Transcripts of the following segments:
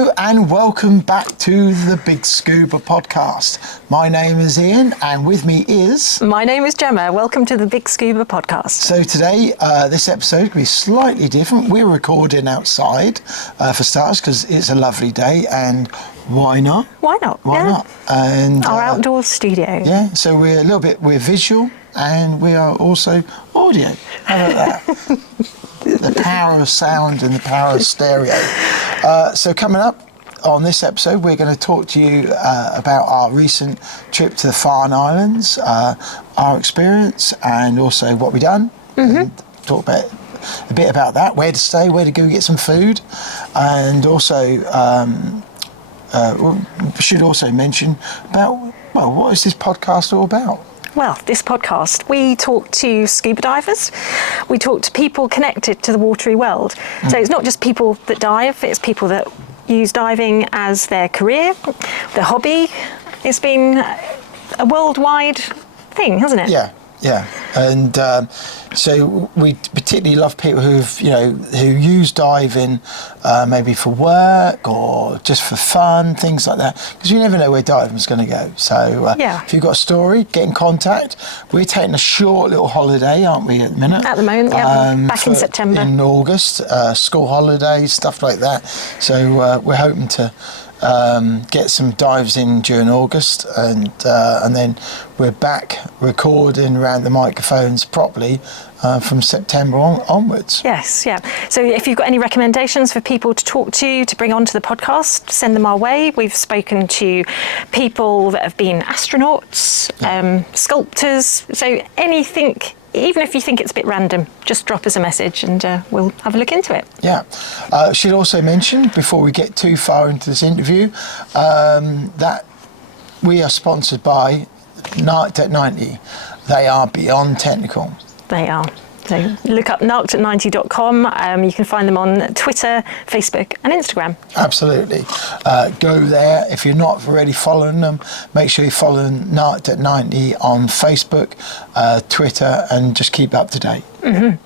Hello and welcome back to the Big Scuba podcast. My name is Ian and with me is... My name is Gemma. Welcome to the Big Scuba podcast. So today, this episode will be slightly different. We're recording outside for starters because it's a lovely day and why not? Why not? Why not? And our outdoor studio. Yeah, so we're visual and we are also audio. How about that? The power of sound and the power of stereo. So coming up on this episode, we're going to talk to you about our recent trip to the Farne Islands, our experience, and also what we've done. And talk about a bit about that, where to stay, where to go get some food, and also we should also mention about what is this podcast all about? Well, this podcast, we talk to scuba divers, we talk to people connected to the watery world. So it's not just people that dive, it's people that use diving as their career, their hobby. It's been a worldwide thing, hasn't it? Yeah. And so we particularly love people who use diving maybe for work or just for fun, things like that, because you never know where diving's going to go. So if you've got a story, get in contact. We're taking a short little holiday, aren't we, at the minute? At the moment, back in September. In August, school holidays, stuff like that. So we're hoping to get some dives in during August, and then we're back recording around the microphones properly from September onwards. Yes, yeah. So if you've got any recommendations for people to talk to bring onto the podcast, send them our way. We've spoken to people that have been astronauts, sculptors, so anything. Even if you think it's a bit random, just drop us a message and we'll have a look into it. Yeah. Should also mention, before we get too far into this interview, that we are sponsored by Narc 90. They are beyond technical. They are. So look up narc90.com. You can find them on Twitter, Facebook and Instagram. Absolutely. Go there. If you're not already following them, make sure you follow Narc 90 on Facebook, Twitter, and just keep up to date.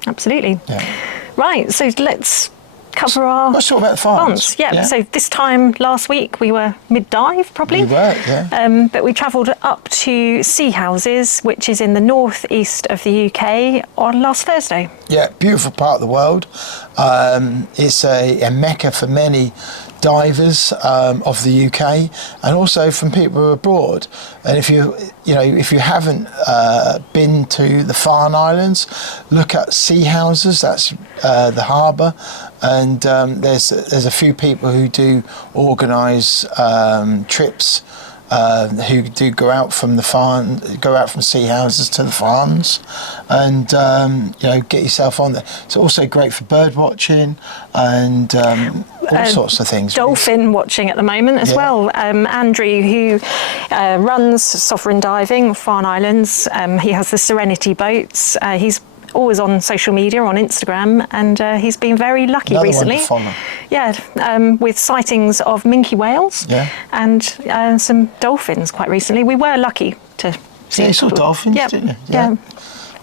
Absolutely. Yeah. Right, so let's cover our... Let's talk about the farms. Yeah, so this time last week we were mid-dive probably. We were, yeah. But we travelled up to Sea Houses, which is in the northeast of the UK, on last Thursday. Yeah, beautiful part of the world. It's a mecca for many divers of the UK and also from people abroad. And if you haven't been to the Farne Islands, look at Sea Houses. That's the harbour, and there's a few people who do organise trips. Who do go out from Sea Houses to the farms, and get yourself on there. It's also great for bird watching and all sorts of things. Dolphin watching at the moment as well. Andrew, who runs Sovereign Diving, Farne Islands, he has the Serenity boats. He's always on social media, on Instagram, and he's been very lucky recently. One to follow. Yeah, with sightings of minke whales and some dolphins quite recently. We were lucky to see. Yeah, you saw dolphins, didn't you?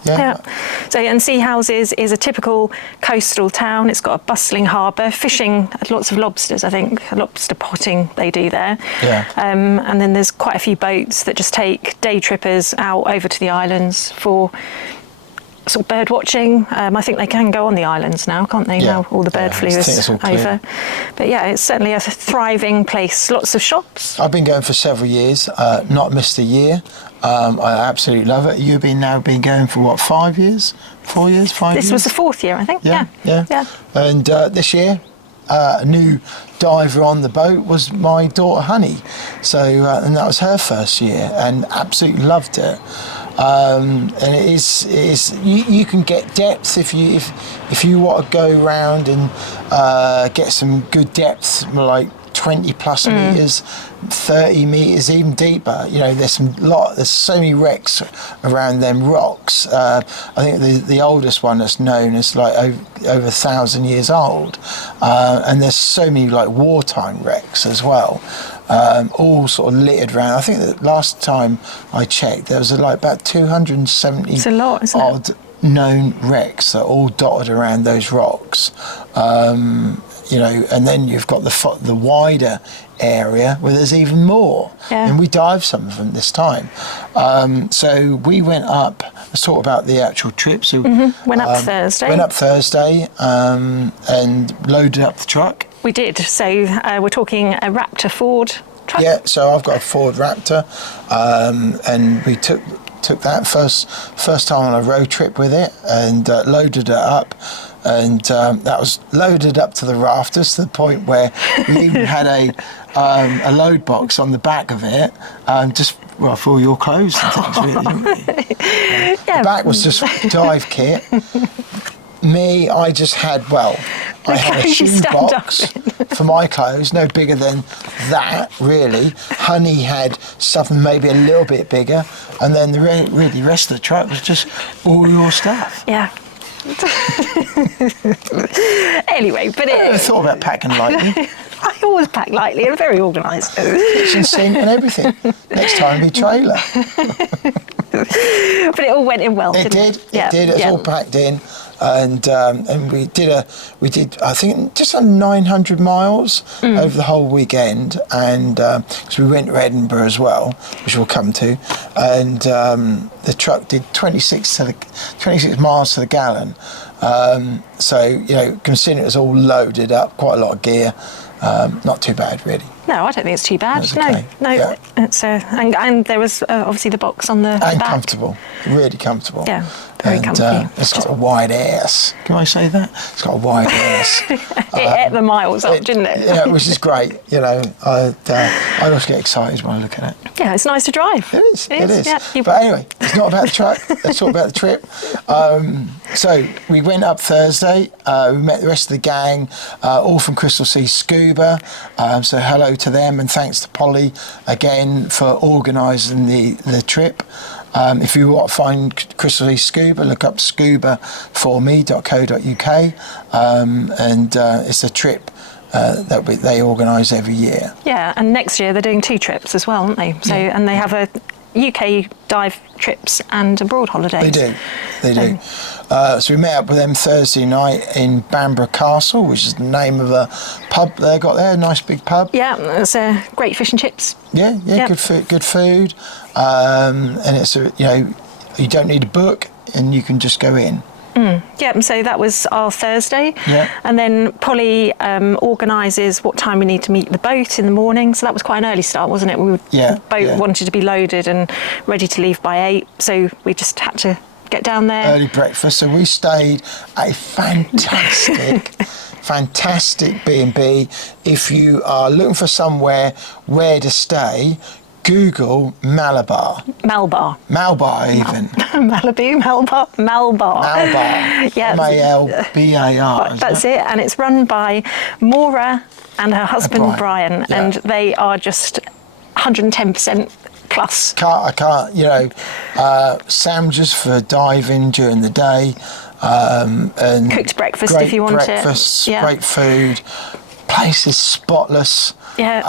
Yeah. So, and Sea Houses is a typical coastal town. It's got a bustling harbour, fishing, lots of lobsters, I think, lobster potting they do there. Yeah. And then there's quite a few boats that just take day trippers out over to the islands for sort of bird watching. I think they can go on the islands now, can't they? Now all the bird flu is over. But yeah, it's certainly a thriving place. Lots of shops. I've been going for several years, not missed a year. I absolutely love it. You've been going for what, 5 years? 4 years? 5 years? This was the 4th year, I think. Yeah. And this year, a new diver on the boat was my daughter Honey. So, and that was her first year, and absolutely loved it. And it is you can get depth if you want to go around and get some good depth, like 20 plus meters, 30 meters, even deeper. There's so many wrecks around them rocks. I think the oldest one that's known is like over 1,000 years old, and there's so many like wartime wrecks as well. All sort of littered around. I think that last time I checked, there was like about 270 it's a lot, isn't odd it? known wrecks that are all dotted around those rocks. you know, and then you've got the wider area where there's even more. Yeah. And we dived some of them this time. So we went up. Let's talk about the actual trip. So Went up Thursday. Went up Thursday and loaded up the truck. We did. So we're talking a Raptor Ford truck. Yeah. So I've got a Ford Raptor, and we took that first time on a road trip with it and loaded it up. And that was loaded up to the rafters to the point where we even had a load box on the back of it, just for all your clothes and things, really, didn't we? Yeah. The back was just dive kit. Me, I just had, I had a clothes you shoe stand box up for my clothes, no bigger than that, really. Honey had something maybe a little bit bigger, and then the rest of the truck was just all your stuff. Yeah. Anyway, but I thought about packing lightly. I always pack lightly and very organised. Kitchen sink and everything. Next time, be trailer. But it all went in well, It didn't did. It did. It was all packed in, and we did I think just under 900 miles over the whole weekend, and because we went to Edinburgh as well, which we'll come to, and the truck did 26 miles to the gallon. So you know, considering it was all loaded up, quite a lot of gear, not too bad really. No, I don't think it's too bad. That's okay. No, Yeah. it's and there was obviously the box on the And back. comfortable, really comfortable. Yeah, very comfy. It's got a wide ass. Can I say that? It's got a wide ass. It ate the miles up, didn't it? Yeah, which is great. You know, I always get excited when I look at it. Yeah, it's nice to drive. It is. It is. Yeah. But anyway, it's not about the truck. Let's talk about the trip. So we went up Thursday. We met the rest of the gang, all from Crystal Sea Scuba. So hello to them, and thanks to Polly again for organising the trip. If you want to find Crystal Sea Scuba, look up scubaforme.co.uk, and it's a trip that they organise every year. Yeah, and next year they're doing 2 trips as well, aren't they? So and they have a UK dive trips and abroad holidays. They do. So we met up with them Thursday night in Bamburgh Castle, which is the name of a pub they got there, a nice big pub. Yeah, it's great fish and chips. Yeah, good food, and it's you don't need a book and you can just go in. Yeah, so that was our Thursday. Yeah. And then Polly organises what time we need to meet the boat in the morning. So that was quite an early start, wasn't it? The boat wanted to be loaded and ready to leave by 8. So we just had to get down there. Early breakfast. So we stayed at a fantastic B&B. If you are looking for somewhere where to stay, Google Malabar. Malbar even. Malibu, Malbar. Yeah. Malbar. That's it. And it's run by Maura and her husband Brian. Yeah. And they are just 110% plus. I can't, sandwiches for diving during the day. And Cooked breakfast if you want breakfast, it. Yeah. Great food. Place is spotless. Yeah.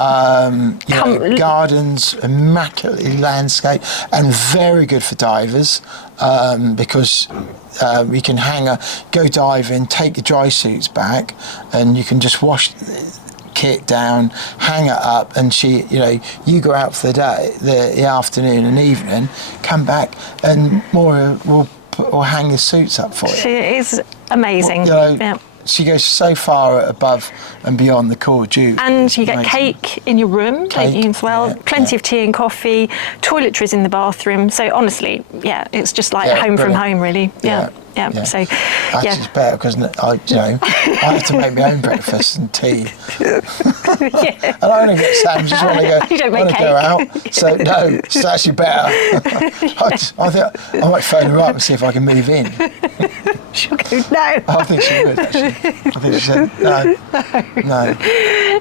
Gardens, immaculately landscaped, and very good for divers because we can go diving, take your dry suits back, and you can just wash the kit down, hang it up, and you go out for the day, the afternoon and evening, come back, and Maura will hang the suits up for you. She is amazing. Yeah. She goes so far above and beyond the call due. And you get cake in your room, don't you, as well? Plenty of tea and coffee, toiletries in the bathroom. So honestly, it's just like home from home, really. Yeah. So, actually, it's better because I have to make my own breakfast and tea. And I only get sandwiches when I go out. So no, it's actually better. I think I might phone her up and see if I can move in. She'll go, no. I think she would, actually. I think she said, no.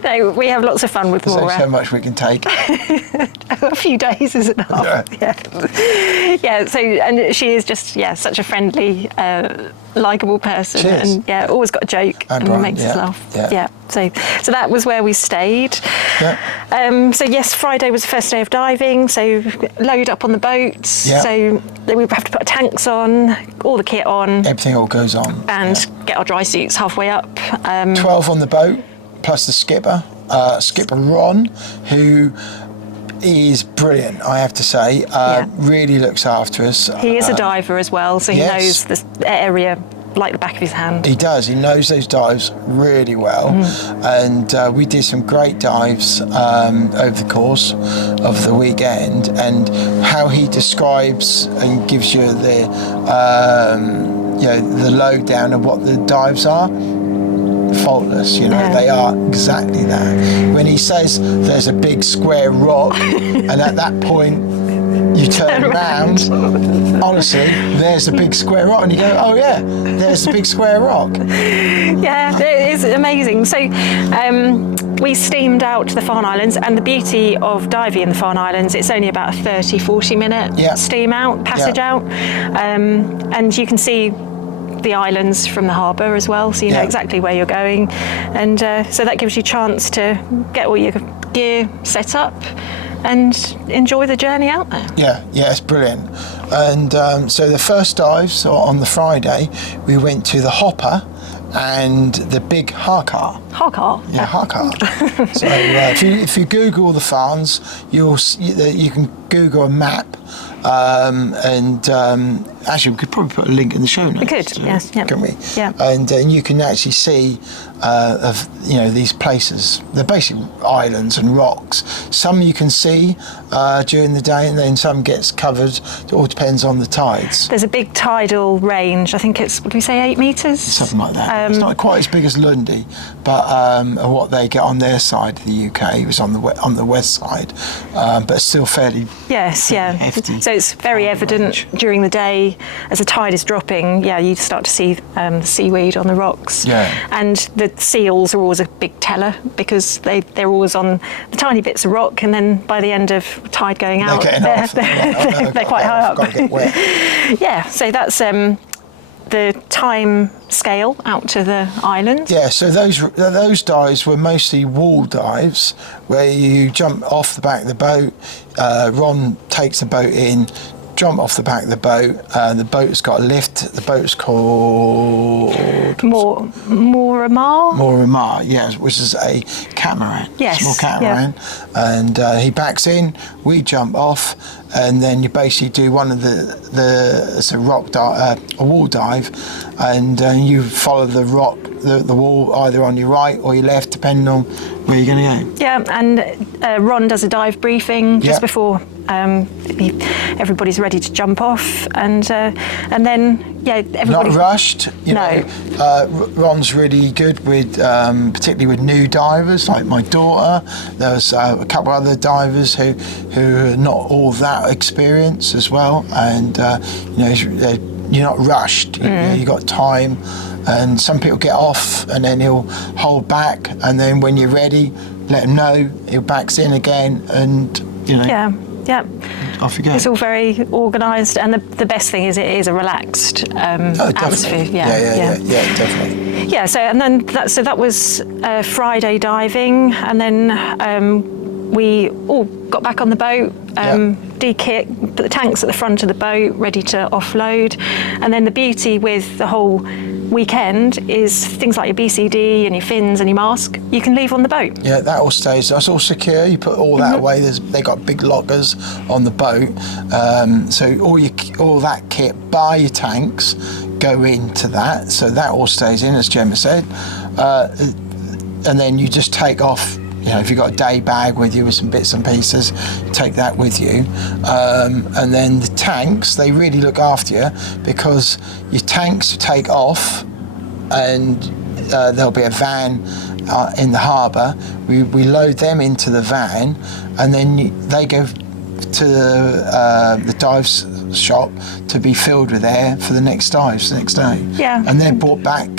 No, we have lots of fun with There's Maura. only so much we can take. A few days is enough. Yeah. So, and she is just, such a friendly, likeable person. Cheers. And, always got a joke and Brian, makes us laugh. Yeah. So that was where we stayed. Yeah. So yes, Friday was the first day of diving. So load up on the boat. Yeah. So then we have to put our tanks on, all the kit on. Everything all goes on. And get our dry suits halfway up. 12 on the boat. plus the skipper, Skipper Ron, who is brilliant, I have to say. Really looks after us. He is a diver as well, so he yes. knows this area like the back of his hand. He does. He knows those dives really well, and we did some great dives over the course of the weekend. And how he describes and gives you the the lowdown of what the dives are. Faultless, they are exactly that. When he says there's a big square rock, and at that point you turn around, honestly, there's a big square rock, and you go, oh yeah, there's a big square rock. Yeah, it is amazing. So we steamed out to the Farne Islands, and the beauty of diving in the Farne Islands, it's only about a 30-40 minute steam out, passage out, and you can see the islands from the harbour as well, so you know exactly where you're going, and so that gives you a chance to get all your gear set up and enjoy the journey out there. Yeah, it's brilliant. And so the first dives on the Friday, we went to the Hopper and the big Harkar. Harkar? Yeah, Harkar. So if you Google the Farnes, you can Google a map, and actually we could probably put a link in the show notes. We could, yes. Yep. Can we? Yeah. And you can actually see these places. They're basically islands and rocks. Some you can see during the day, and then some gets covered. It all depends on the tides. There's a big tidal range. I think it's, what do we say, 8 metres? Something like that. It's not quite as big as Lundy, but what they get on their side of the UK, it was on the west side, but still fairly hefty. So it's very evident during the day as the tide is dropping. Yeah, you start to see the seaweed on the rocks. Yeah. And the seals are always a big teller because they're always on the tiny bits of rock, and then by the end of tide going out, they're quite high up. Gotta get wet. Yeah, so that's the time scale out to the island. Yeah, so those dives were mostly wall dives where you jump off the back of the boat. Ron takes the boat in, jump off the back of the boat. The boat's got a lift. The boat's called Moramar, yes, which is a catamaran. Yes, small catamaran. Yeah. And he backs in. We jump off, and then you basically do one of a wall dive, and you follow the rock, the wall, either on your right or your left, depending on where you're going to go. Yeah, and Ron does a dive briefing just before everybody's ready to jump off, and then everybody. Not rushed. No. Ron's really good with, particularly with new divers like my daughter. There's a couple other divers who are not all that experienced as well, and you're not rushed. You got time. And some people get off, and then he'll hold back, and then when you're ready, let him know. He'll backs in again, and Yeah. off you go. It's all very organised, and the best thing is it is a relaxed atmosphere. Yeah, definitely. Yeah. So that was Friday diving, and then we all got back on the boat. De-kit, put the tanks at the front of the boat, ready to offload, and then the beauty with the whole weekend is things like your BCD and your fins and your mask you can leave on the boat. Yeah, that all stays. That's all secure. You put all that away. They got big lockers on the boat, so all that kit, bar your tanks, go into that. So that all stays in, as Gemma said, and then you just take off. If you've got a day bag with you with some bits and pieces, take that with you. And then the tanks, they really look after you, because your tanks take off, and there'll be a van in the harbour. We load them into the van, and then they go to the dive shop to be filled with air for the next dives the next day. Yeah. And they're brought back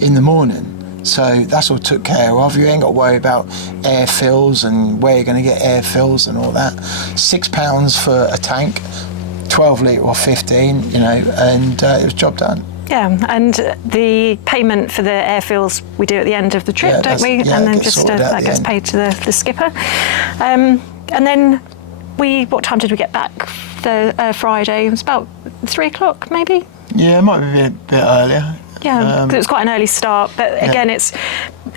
in the morning. So that's all took care of. You ain't got to worry about air fills and where you're going to get air fills and all that. £6 for a tank, 12 litre or 15, and it was job done. Yeah, and the payment for the air fills we do at the end of the trip, don't we? Yeah, and then just that gets paid to the skipper. And then what time did we get back? The Friday, it was about 3 o'clock maybe? Yeah, it might be a bit earlier. Yeah, because it was quite an early start, but again, it's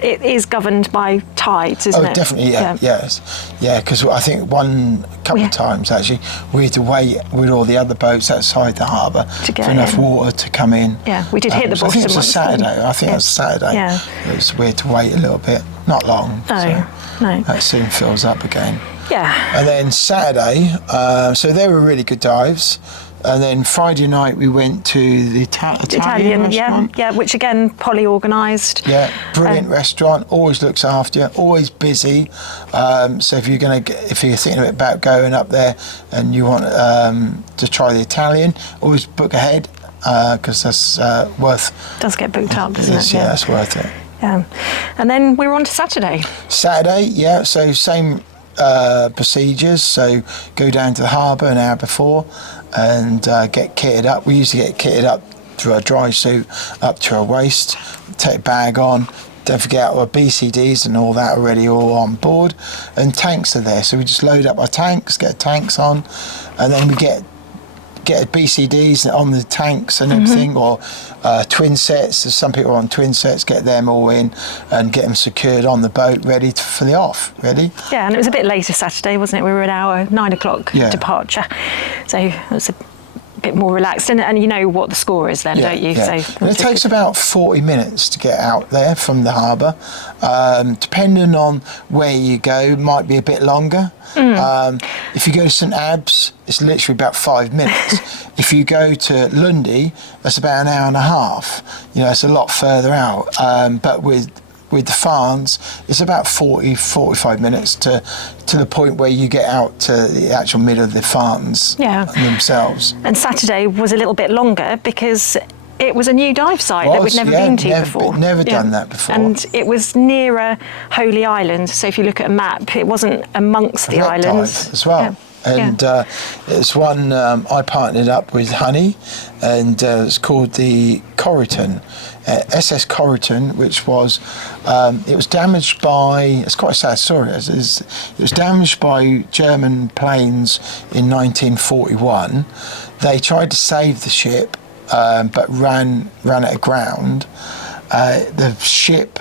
it is governed by tides, isn't it? Oh, definitely, yes. Yeah, because I think couple of times actually, we had to wait with all the other boats outside the harbour for enough water to come in. Yeah, we did hit the bottom. I think it was a Saturday. I think it was a Saturday. Yeah. We had to wait a little bit, not long. No. That soon fills up again. Yeah. And then Saturday, so they were really good dives. And then Friday night we went to the Italian restaurant. Yeah, which again Polly organised. Yeah, brilliant restaurant. Always looks after you. Always busy. So if you're thinking about going up there and you want to try the Italian, always book ahead because that's worth. Does get booked up, doesn't it? Yeah, that's worth it. Yeah, and then we were on to Saturday. Yeah. So same procedures. So go down to the harbour an hour before and get kitted up. We used to get kitted up through a dry suit up to our waist, take a bag on, don't forget our BCDs and all that already all on board, and tanks are there, so we just load up our tanks, get tanks on, and then we get BCDs on the tanks and everything, or twin sets. So some people are on twin sets, get them all in and get them secured on the boat, ready for the off. Ready? Yeah, and it was a bit later Saturday, wasn't it? We were at our 9 o'clock departure, so it was a bit more relaxed, and you know what the score is then, don't you? Yeah. So it takes about 40 minutes to get out there from the harbour. Depending on where you go, might be a bit longer. If you go to St Abbs, it's literally about 5 minutes. If you go to Lundy, that's about an hour and a half. You know, it's a lot further out. But with the Farnes, it's about 45 minutes to the point where you get out to the actual middle of the Farnes themselves. And Saturday was a little bit longer because it was a new dive site that we'd never been to before. Never done that before. And it was nearer Holy Island, so if you look at a map, it wasn't amongst the islands. Dive as well. Yeah. And it's one I partnered up with Honey, and it's called the Corriton, SS Corriton, which was it was damaged by. It's quite a sad story. It was damaged by German planes in 1941. They tried to save the ship, but ran it aground. The ship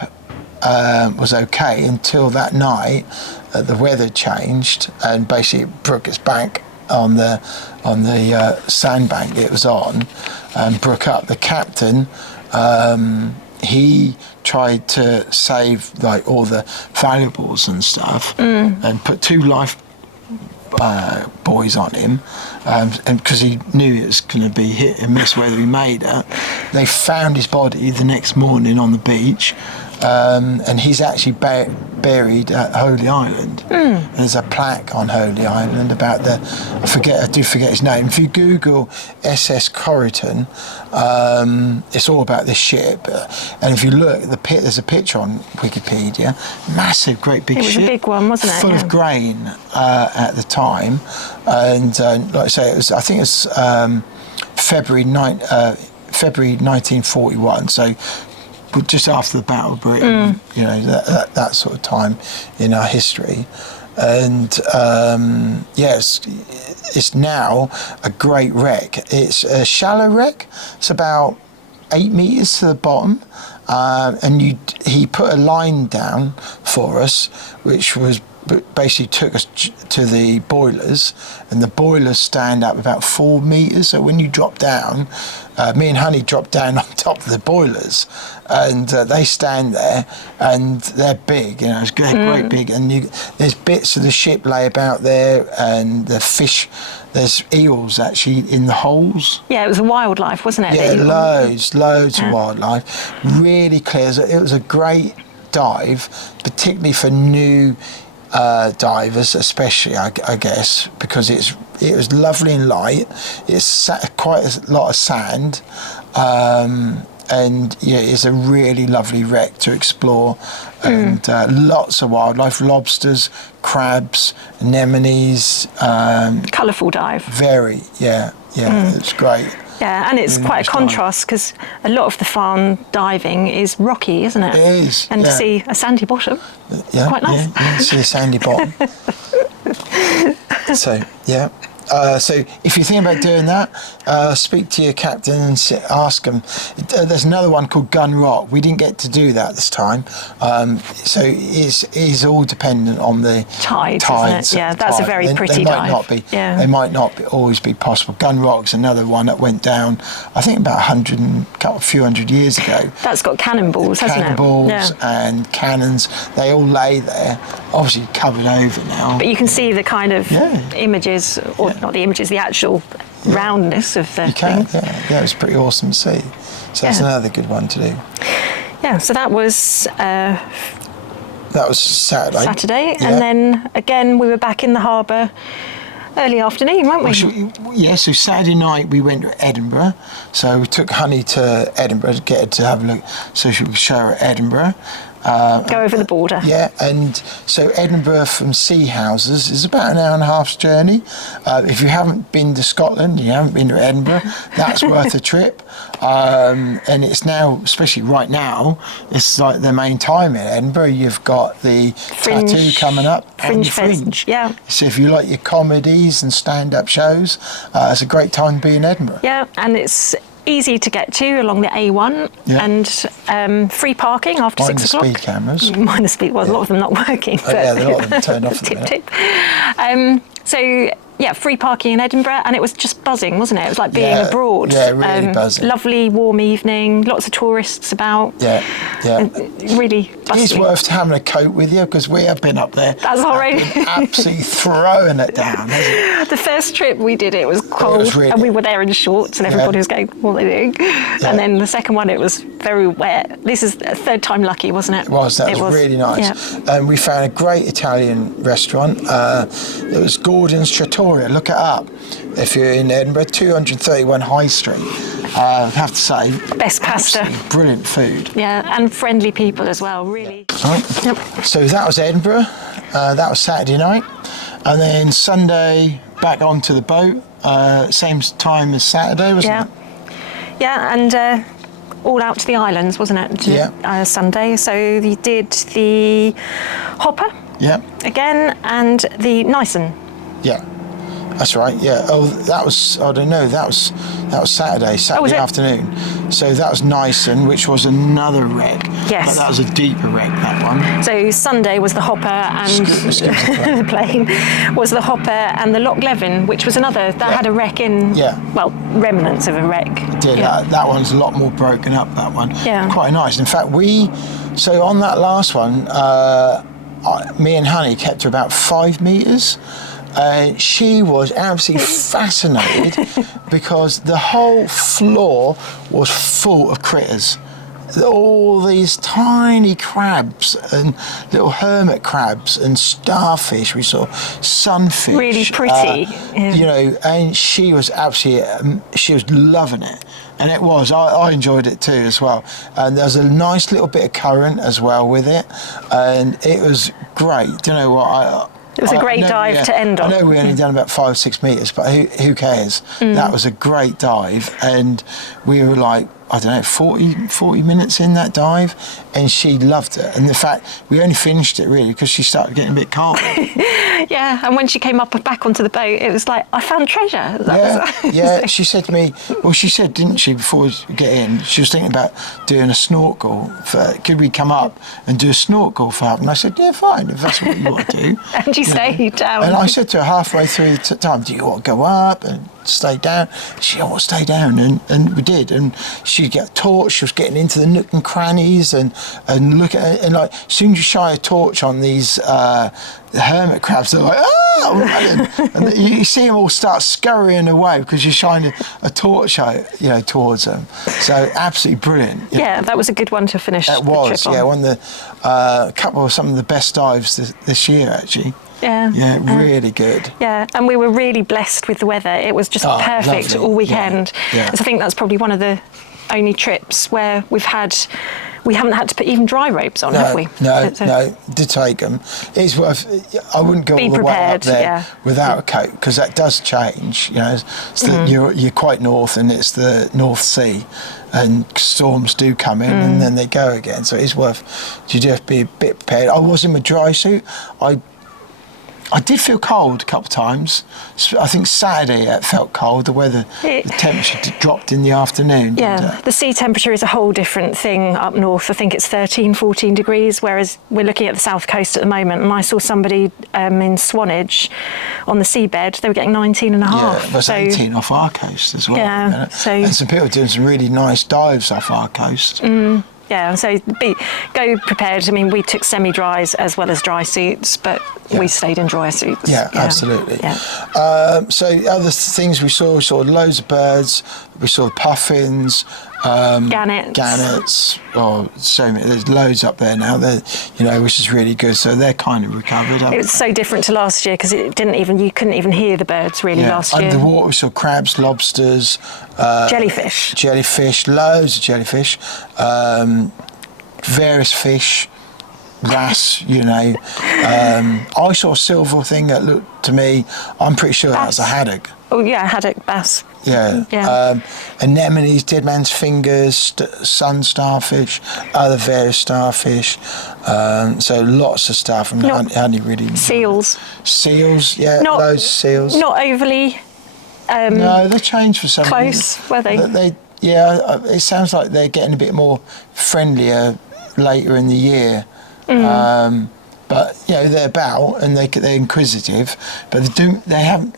was okay until that night. The weather changed and basically it broke its back on the sandbank it was on, and broke up. The captain, he tried to save like all the valuables and stuff, and put 2 life buoys on him, and because he knew it was going to be hit and miss whether he made it. They found his body the next morning on the beach. And he's actually buried at Holy Island. And there's a plaque on Holy Island about I do forget his name. If you Google SS Corriton, it's all about this ship. And if you look, there's a picture on Wikipedia, massive, great big ship. It was a big one, wasn't it? Full of grain at the time. And like I say, I think it's February 1941. So just after the Battle of Britain, you know, that sort of time in our history. And it's now a great wreck. It's a shallow wreck. It's about 8 meters to the bottom. And he put a line down for us, which was basically took us to the boilers, and the boilers stand up about 4 meters. So when you drop down, me and Honey dropped down on top of the boilers, and they stand there, and they're big, you know, they're great big, and there's bits of the ship lay about there, and the fish, there's eels actually in the holes. Yeah, it was wildlife, wasn't it? Yeah, loads of wildlife. Really clear. It was a great dive, particularly for new divers, especially, I guess, because it was lovely and light. It's quite a lot of sand, and it's a really lovely wreck to explore, and lots of wildlife, lobsters, crabs, anemones. Colourful dive. Very, it's great. Yeah, and it's really quite nice a contrast because a lot of the Farne diving is rocky, isn't it? It is. And to see a sandy bottom, it's quite nice. Yeah, see a sandy bottom. So, So if you think about doing that, speak to your captain and ask them. There's another one called Gun Rock. We didn't get to do that this time. So it's all dependent on the tides. Isn't it? Yeah, that's a very pretty dive. They might not always be possible. Gun Rock's another one that went down, I think about a few hundred years ago. That's got cannonballs, hasn't it? Cannonballs and cannons. They all lay there, obviously covered over now. But you can see the kind of images, or not the images, the actual roundness of the thing. Yeah, it was pretty awesome to see. So that's another good one to do. Yeah, so that was Saturday, and then again we were back in the harbour early afternoon, weren't we? So Saturday night we went to Edinburgh. So we took Honey to Edinburgh to get her to have a look, so she could show her Edinburgh. Go over the border. Yeah, and so Edinburgh from Sea Houses is about an hour and a half's journey. If you haven't been to Scotland, you haven't been to Edinburgh, that's worth a trip. And it's now, especially right now, it's like the main time in Edinburgh. You've got the Tattoo coming up and the Fringe. Yeah. So if you like your comedies and stand-up shows, it's a great time to be in Edinburgh. Yeah, and it's easy to get to along the A1 and free parking after 6 o'clock. Minus speed cameras. Minus speed, well, a lot of them not working. A lot of them turned off. Tip. So, free parking in Edinburgh, and it was just buzzing, wasn't it? It was like being abroad. Yeah, really buzzing. Lovely, warm evening, lots of tourists about. Yeah. Really bustling. It's worth having a coat with you, because we have been up there. That's already absolutely throwing it down, hasn't it? The first trip we did, it was cold, and we were there in shorts, and everybody was going, what are they doing? Yeah. And then the second one, it was very wet. This is a third time lucky, wasn't it? It was. That was really nice. Yeah. And we found a great Italian restaurant. It was Gordon's Trattoria. Look it up if you're in Edinburgh. 231 High Street. I have to say, best pasta, brilliant food. Yeah, and friendly people as well. Really. Right. Yep. So that was Edinburgh. That was Saturday night, and then Sunday back onto the boat. Same time as Saturday, wasn't it? Yeah, and all out to the islands, wasn't it? Sunday. So you did the Hopper. Yeah. Again, and the Nyson. Yeah. That's right. Yeah. Oh, that was. I don't know. That was Saturday afternoon. So that was Nyson, which was another wreck. Yes. But that was a deeper wreck. That one. So Sunday was the Hopper, and the plane was the Hopper, and the Loch Leven, which was another that had a wreck in. Yeah. Well, remnants of a wreck. It did. Yeah. That one's a lot more broken up. That one. Yeah. Quite nice. In fact, so on that last one, me and Honey kept her about 5 meters. She was absolutely fascinated because the whole floor was full of critters. All these tiny crabs and little hermit crabs and starfish. We saw sunfish. Really pretty. And she was absolutely, she was loving it. And it was. I enjoyed it too as well. And there was a nice little bit of current as well with it. And it was great. Do you know what? It was a great dive to end on. I know we only done about 5 or 6 meters, but who cares? That was a great dive, and we were like, I don't know, 40 minutes in that dive, and she loved it. And the fact we only finished it really because she started getting a bit cold. Yeah, and when she came up and back onto the boat, it was like, I found treasure. She said to me, well, she said, didn't she, before we get in, she was thinking about doing a snorkel. Could we come up and do a snorkel for her? And I said, yeah, fine, if that's what you want to do. And she stayed down. And I said to her halfway through the time, do you want to go up and stay down? She said, stay down. And we did. And she'd get a torch, she was getting into the nook and crannies and look at it, and like, as soon as you shine a torch on these the hermit crabs, they're like, running. And you see them all start scurrying away because you're shining a torch out, towards them. So absolutely brilliant. Yeah, that was a good one to finish. That was, one of the couple of some of the best dives this year actually. Yeah, really good. Yeah, and we were really blessed with the weather. It was just perfect all weekend. Yeah. So I think that's probably one of the only trips where we haven't had to put even dry ropes on, have we? No, to take them. It's worth. I wouldn't go all the way up there without a coat, because that does change. You're quite north, and it's the North Sea, and storms do come in, and then they go again. So it's worth. You do have to be a bit prepared. I was in my dry suit. I did feel cold a couple of times. I think Saturday it felt cold. The temperature dropped in the afternoon. Yeah, the sea temperature is a whole different thing up north. I think it's 13, 14 degrees, whereas we're looking at the south coast at the moment. And I saw somebody in Swanage on the seabed, they were getting 19 and a half. Yeah, that's 18 off our coast as well. Yeah, and some people are doing some really nice dives off our coast. Yeah, so go prepared. I mean, we took semi-dries as well as dry suits, but we stayed in dry suits. Yeah, absolutely. Yeah. So other things we saw loads of birds. We saw puffins, gannets. Oh, so many. There's loads up there now. Which is really good. So they're kind of recovered. It was so different to last year because you couldn't even hear the birds really last year. Under the water we saw crabs, lobsters, jellyfish, loads of jellyfish, various fish. Wrasse, I saw a silver thing that looked to me, I'm pretty sure that's a haddock. Oh yeah, haddock bass. Yeah. Anemones, dead man's fingers, sun starfish, other various starfish. So lots of stuff. And honey really. Seals. Loads of seals. Not overly. No, they changed for some close, were they? It sounds like they're getting a bit more friendlier later in the year. But they're about and they're inquisitive, but they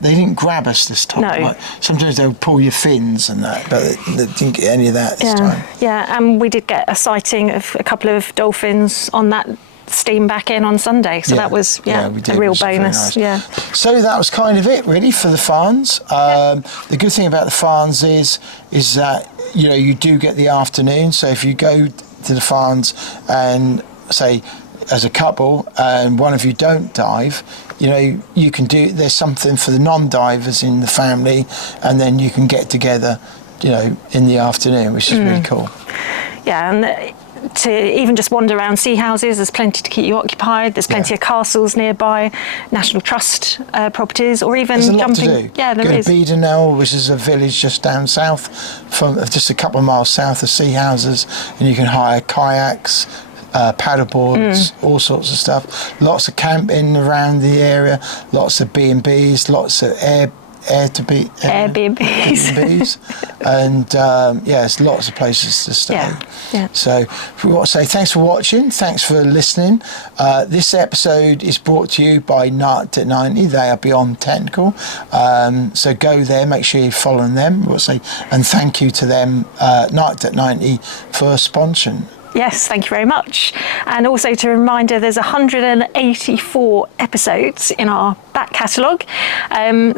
didn't grab us this time. No. Like, sometimes they'll pull your fins and that, but they didn't get any of that this time. Yeah, and we did get a sighting of a couple of dolphins on that steam back in on Sunday, so that was a real bonus. Nice. Yeah. So that was kind of it really for the Farnes. The good thing about the Farnes is that you do get the afternoon. So if you go to the Farnes and say as a couple and one of you don't dive, you can do, there's something for the non-divers in the family, and then you can get together in the afternoon, which is really cool. Yeah, and to even just wander around sea houses, there's plenty to keep you occupied. There's plenty of castles nearby, National Trust properties, or even there's a jumping. Lot to do. Yeah, there Go is. to Bedenell, which is a village just down south, from just a couple of miles south of sea houses, and you can hire kayaks, paddleboards, all sorts of stuff. Lots of camping around the area, lots of B&Bs, lots of Airbnbs, and there's lots of places to stay. Yeah. So we want to say thanks for watching, thanks for listening. This episode is brought to you by Night at 90. They are beyond technical, so go there, make sure you're following them. We'll say, and thank you to them, Night at 90, for sponsoring. Yes, thank you very much. And also to reminder, there's 184 episodes in our back catalogue.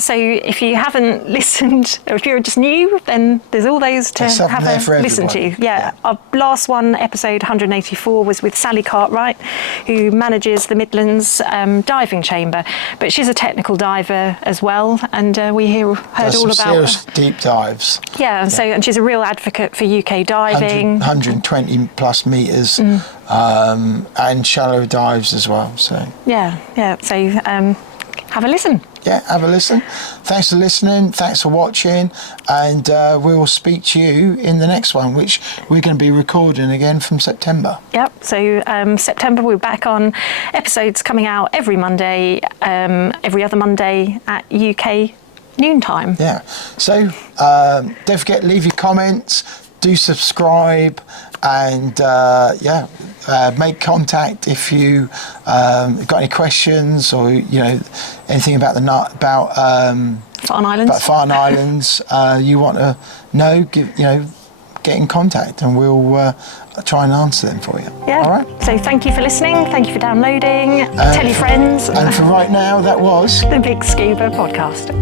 So if you haven't listened, or if you're just new, then there's all those to have a listen to. Yeah, our last one, episode 184, was with Sally Cartwright, who manages the Midlands diving chamber. But she's a technical diver as well, and we heard all about serious deep dives. Yeah, so and she's a real advocate for UK diving. 120 plus metres and shallow dives as well. So yeah. So have a listen. Yeah, have a listen. Thanks for listening. Thanks for watching, and we will speak to you in the next one, which we're going to be recording again from September. Yep. So September we're back on, episodes coming out every Monday, every other Monday at UK noontime. Yeah. So don't forget, leave your comments, do subscribe, and make contact if you got any questions, or anything about Farne Islands. About Farne Islands, you want to know, get in contact, and we'll try and answer them for you. Yeah. All right. So thank you for listening. Thank you for downloading. Tell your friends. And for right now, that was the Big Scuba podcast.